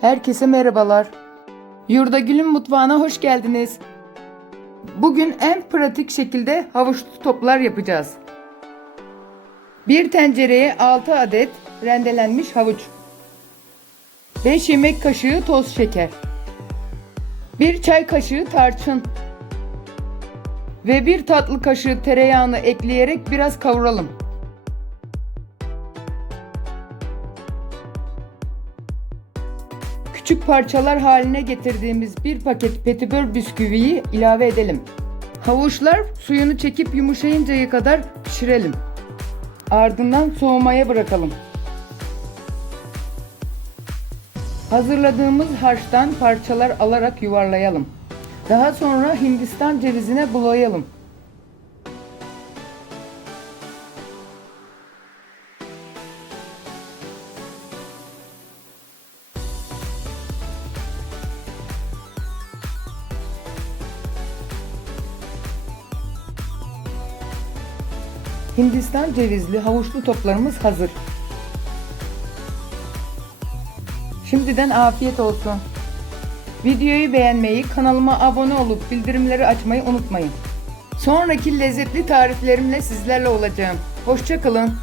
Herkese merhabalar. Yurda Gül'ün mutfağına hoş geldiniz. Bugün en pratik şekilde havuçlu toplar yapacağız. Bir tencereye 6 adet rendelenmiş havuç. 5 yemek kaşığı toz şeker. 1 çay kaşığı tarçın. Ve 1 tatlı kaşığı tereyağını ekleyerek biraz kavuralım. Küçük parçalar haline getirdiğimiz bir paket petibör bisküviyi ilave edelim. Havuçlar suyunu çekip yumuşayıncaya kadar pişirelim. Ardından soğumaya bırakalım. Hazırladığımız harçtan parçalar alarak yuvarlayalım. Daha sonra Hindistan cevizine bulayalım. Hindistan cevizli havuçlu toplarımız hazır. Şimdiden afiyet olsun. Videoyu beğenmeyi, kanalıma abone olup bildirimleri açmayı unutmayın. Sonraki lezzetli tariflerimle sizlerle olacağım. Hoşçakalın.